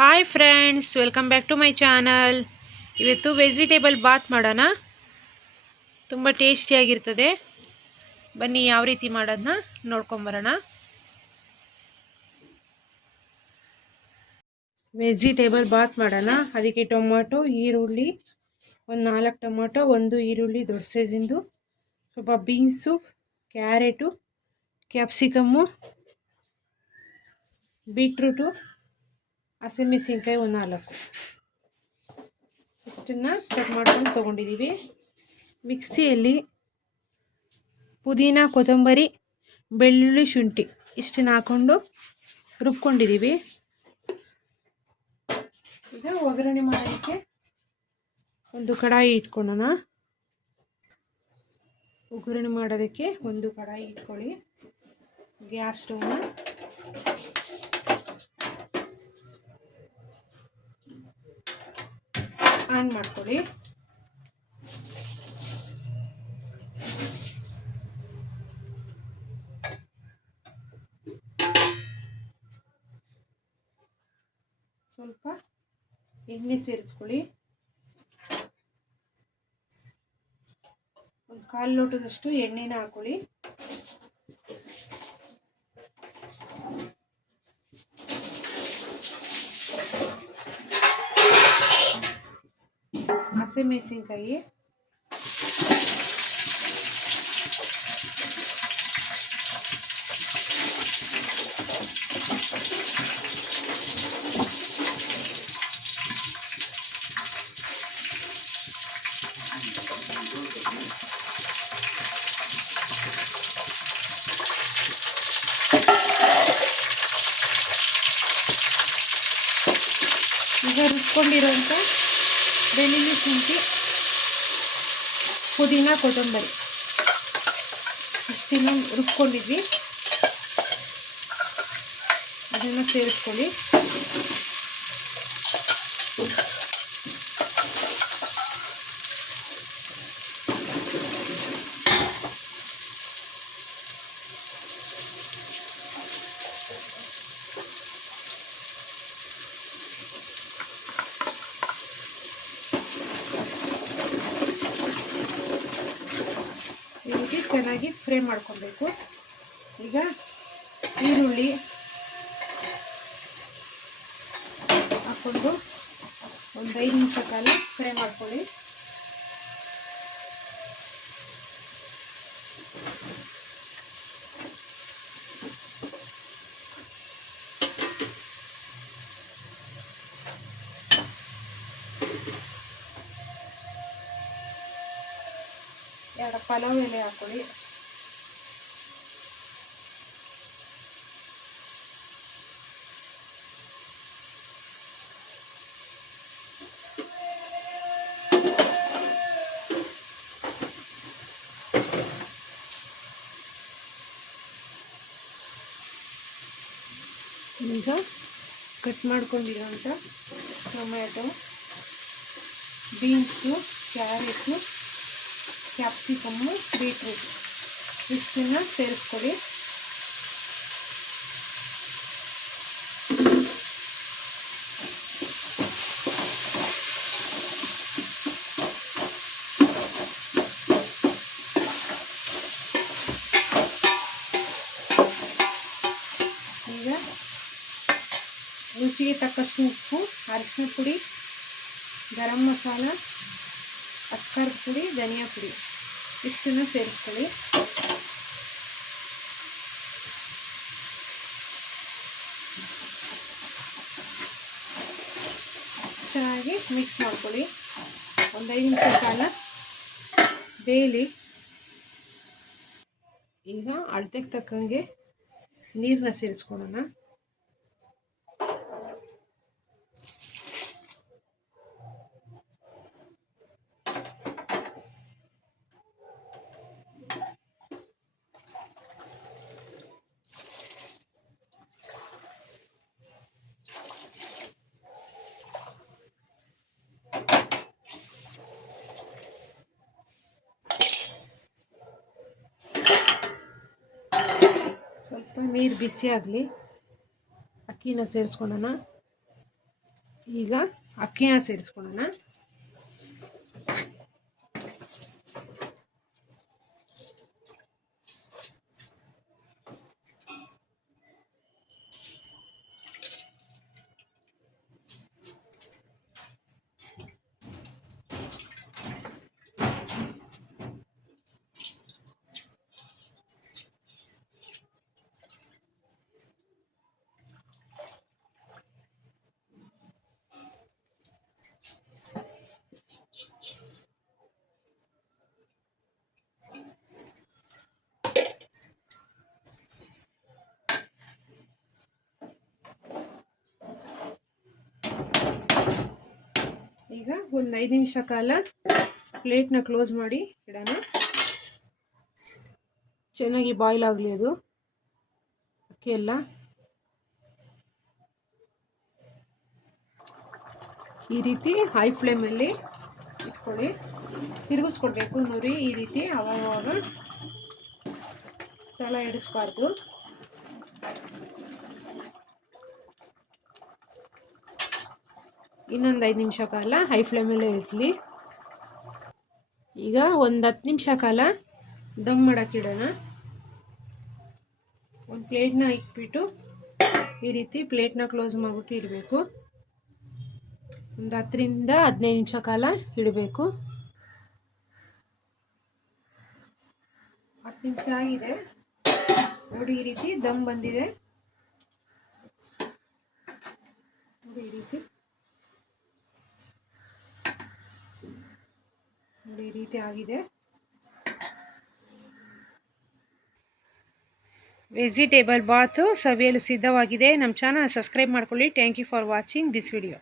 Hi friends, welcome back to my channel. ಇವತ್ತು vegetable bath ಮಾಡೋಣ. ತುಂಬ ಟೇಸ್ಟಿಯಾಗಿರ್ತದೆ. ಬನ್ನಿ ಯಾವ ರೀತಿ ಮಾಡೋದನ್ನ ನೋಡ್ಕೊಂಬರೋಣ. ವೆಜಿಟೇಬಲ್ ಬಾತ್ ಮಾಡೋಣ. ಅದಕ್ಕೆ ಟೊಮೊಟೊ, ಈರುಳ್ಳಿ, ಒಂದು 4 ಟೊಮೊಟೊ, ಒಂದು ಈರುಳ್ಳಿ ದೊಡ್ಡ ಸೈಜಿಂದು, ಸ್ವಲ್ಪ ಬೀನ್ಸು, ಕ್ಯಾರೆಟು, ಕ್ಯಾಪ್ಸಿಕಮ್ಮು, ಬೀಟ್ರೂಟು, ಹಸಿಮೆಣಸಿನ್ಕಾಯಿ ಒಂದು 4 ಇಷ್ಟನ್ನು ಕಟ್ ಮಾಡ್ಕೊಂಡು ತೊಗೊಂಡಿದ್ದೀವಿ. ಮಿಕ್ಸಿಯಲ್ಲಿ ಪುದೀನ, ಕೊತ್ತಂಬರಿ, ಬೆಳ್ಳುಳ್ಳಿ, ಶುಂಠಿ ಇಷ್ಟನ್ನು ಹಾಕ್ಕೊಂಡು ರುಬ್ಕೊಂಡಿದ್ದೀವಿ. ಈಗ ಒಗ್ಗರಣೆ ಮಾಡೋಕ್ಕೆ ಒಂದು ಕಡಾಯಿ ಇಟ್ಕೊಳ್ಳೋಣ. ಒಗ್ಗರಣೆ ಮಾಡೋದಕ್ಕೆ ಒಂದು ಕಡಾಯಿ ಇಟ್ಕೊಳ್ಳಿ. ಗ್ಯಾಸ್ ಸ್ಟವ್ನ ಆನ್ ಮಾಡ್ಕೊಳ್ಳಿ. ಸ್ವಲ್ಪ ಎಣ್ಣೆ ಸೇರಿಸ್ಕೊಳ್ಳಿ. ಒಂದು 1/4 ಲೋಟದಷ್ಟು ಎಣ್ಣೆನ ಹಾಕೊಳ್ಳಿ. ಹಸಿಮೆಣಸಿನ್ಕಾಯಿ, ಈಗ ರುಬ್ಕೊಂಡಿರೋಂಥ ಬೆಳ್ಳುಳ್ಳಿ, ಶುಂಠಿ, ಪುದೀನ, ಕೊತ್ತಂಬರಿ ಇಷ್ಟನ್ನು ರುಬ್ಕೊಂಡಿದ್ವಿ. ಅದನ್ನು ಸೇರಿಸ್ಕೊಳ್ಳಿ. ಈ ರೀತಿ ಚೆನ್ನಾಗಿ ಫ್ರೈ ಮಾಡ್ಕೊಬೇಕು. ಈಗ ಈರುಳ್ಳಿ ಹಾಕ್ಕೊಂಡು ಒಂದು 5 ನಿಮಿಷ ಕಾಲ ಫ್ರೈ ಮಾಡ್ಕೊಳ್ಳಿ. ಎರಡು ಪಲಾವ್ ಎಲೆ ಹಾಕೊಳ್ಳಿ. ಈಗ ಕಟ್ ಮಾಡ್ಕೊಂಡಿರೋಂಥ tomato, beans, carrot, capsicum, beetroot ಇಷ್ಟನ್ನು ಸೇರಿಸ್ಕೊಳ್ಳಿ. ಈಗ ರುಚಿಗೆ ತಕ್ಕಷ್ಟು ಉಪ್ಪು, ಅರಿಶಿನ ಪುಡಿ, ಗರಂ ಮಸಾಲ, ಅಚ್ಕಾರದ ಪುಡಿ, ಧನಿಯಾ ಪುಡಿ ಇಷ್ಟನ್ನು ಸೇರಿಸ್ಕೊಳ್ಳಿ. ಚೆನ್ನಾಗಿ ಮಿಕ್ಸ್ ಮಾಡ್ಕೊಳ್ಳಿ. ಒಂದು 5 ನಿಮಿಷ ಕಾಲ ಬೇಯಲಿ. ಈಗ ಅಳತೆಗೆ ತಕ್ಕಂಗೆ ನೀರನ್ನ ಸೇರಿಸ್ಕೊಳ್ಳೋಣ. ಸ್ವಲ್ಪ ನೀರು ಬಿಸಿ ಆಗಲಿ. ಅಕ್ಕಿನ ಸೇರಿಸ್ಕೊಳ್ಳೋಣ. ಈಗ ಅಕ್ಕಿನ ಸೇರಿಸ್ಕೊಳ್ಳೋಣ. ಈಗ ಒಂದು 5 ನಿಮಿಷ ಕಾಲ ಪ್ಲೇಟ್ನ ಕ್ಲೋಸ್ ಮಾಡಿ ಇಡೋಣ. ಚೆನ್ನಾಗಿ ಬಾಯ್ಲ್ ಆಗಲಿ ಅದು ಅಕ್ಕಿ ಎಲ್ಲ. ಈ ರೀತಿ ಹೈ ಫ್ಲೇಮಲ್ಲಿ ಇಟ್ಕೊಳ್ಳಿ. ತಿರುಗಿಸ್ಕೊಡ್ಬೇಕು ನೋಡಿ ಈ ರೀತಿ. ಅವಾಗ ತಳ ಇಡಿಸ್ಬಾರ್ದು. ಇನ್ನೊಂದು 5 ನಿಮಿಷ ಕಾಲ ಹೈ ಫ್ಲೇಮಲ್ಲೇ ಇರಲಿ. ಈಗ ಒಂದು 10 ನಿಮಿಷ ಕಾಲ ದಮ್ ಮಾಡೋಕ್ಕಿಡೋಣ. ಒಂದು ಪ್ಲೇಟ್ನ ಇಟ್ಬಿಟ್ಟು ಈ ರೀತಿ ಪ್ಲೇಟ್ನ ಕ್ಲೋಸ್ ಮಾಡಿಬಿಟ್ಟು ಇಡಬೇಕು. ಒಂದು 10 ರಿಂದ 15 ನಿಮಿಷ ಕಾಲ ಇಡಬೇಕು. 10 ನಿಮಿಷ ಆಗಿದೆ ನೋಡಿ, ಈ ರೀತಿ ದಮ್ ಬಂದಿದೆ ನೋಡಿ. ಈ ರೀತಿ ನೋಡಿ, ಈ ರೀತಿ ಆಗಿದೆ. ವೆಜಿಟೇಬಲ್ ಬಾತು ಸವಿಯಲು ಸಿದ್ಧವಾಗಿದೆ. ನಮ್ಮ ಚಾನಲ್ ಸಬ್ಸ್ಕ್ರೈಬ್ ಮಾಡ್ಕೊಳ್ಳಿ. Thank you for watching this video.